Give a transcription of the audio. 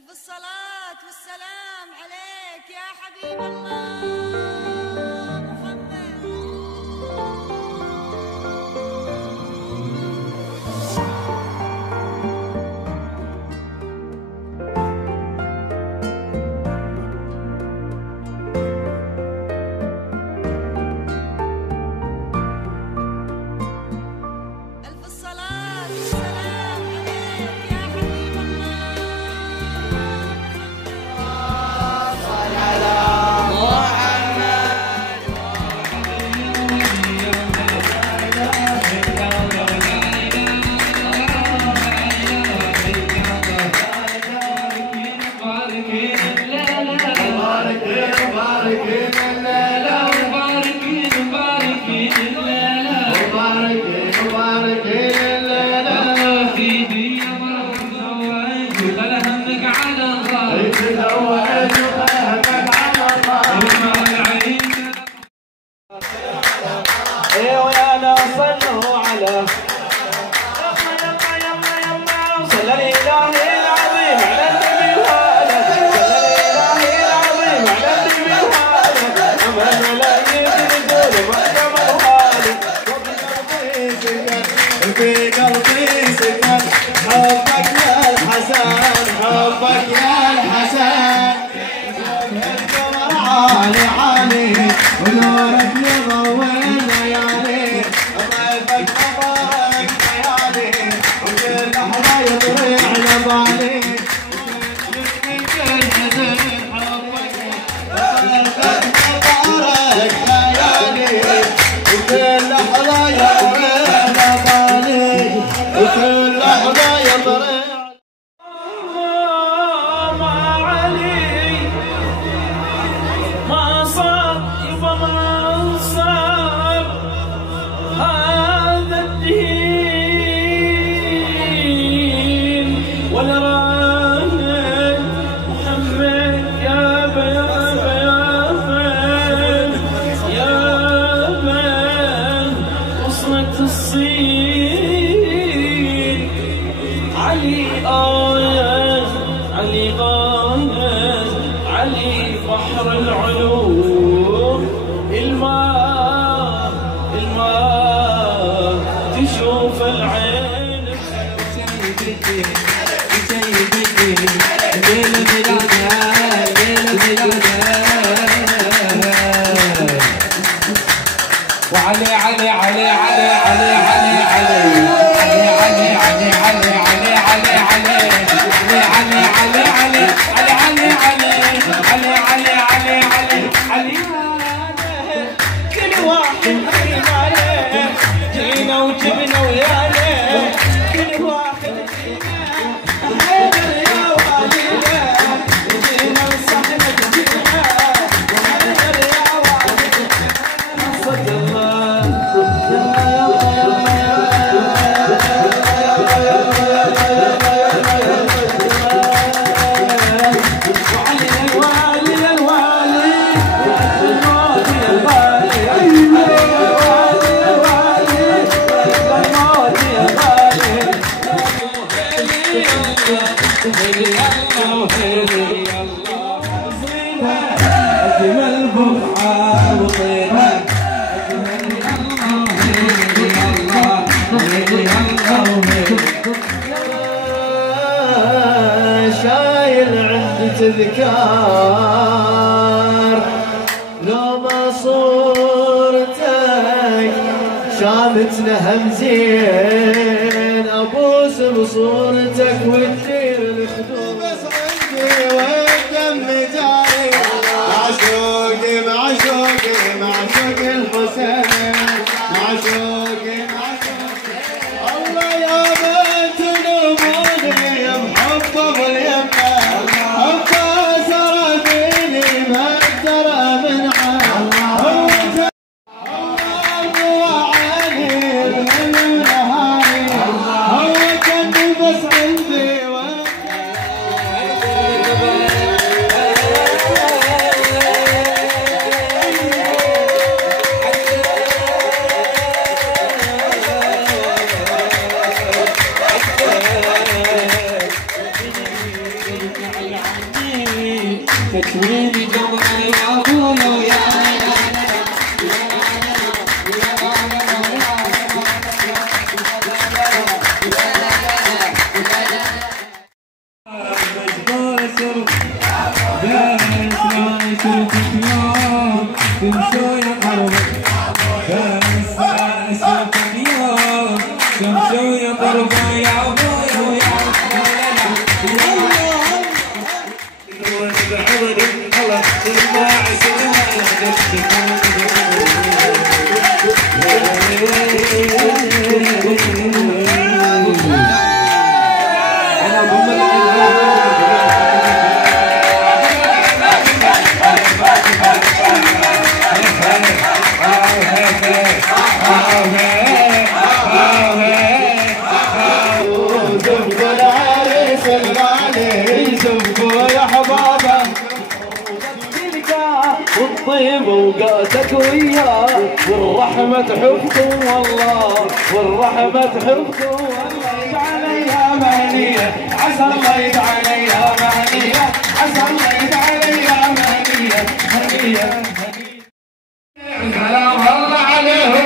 ألف الصلاة والسلام عليك يا حبيب الله في قلبي سكن حبك يا الحسن حبك يا الحسن القمر عالي عالي ونورك يضوي الليالي ضيفك مبارك ليالي وكل لحظة يطري على بالي من كل حزن حبك ضيفك مبارك ليالي وكل لحظة يطري وكل لحظة يطري ما علي ما صار يبا ما صار هذا الدين ولا رايد محمد يا بيان يا بيان وصلت الصين علي آية علي غاية علي بحر العلوم الماء تشوف العين وعلي علي علي علي علي علي علي علي علي علي علي علي علي كل واحد حبيب عليه جينا وجبنا ويانا كل واحد حيدر يا والدنا جينا وصحنا جينا حيدر يا والدنا صدق الله شايل عند تذكار لو ما صورتك شامتنا همزين ابوس بصورتك وتجيب الخدود بس عندي والدم جاري معشوقي معشوقي معشوق الحسين معشوقي الله يا بنت نبوغي محبة باليمة حبة سرديني ما ترى من عام هو وعاني الليل ونهاري هو كان بس عندي تكويني جمرة يا ابويا ويا تمشوا يا قربك تمشوا يا قربك يا ابويا ويا والطيب وقاتك وياه والرحمة تحفكم والله والرحمة تحفكم والله يجعل ايام هنية عسى الله يجعل ايام هنية عسى الله يجعل ايام هنية هنية سلام الله عليه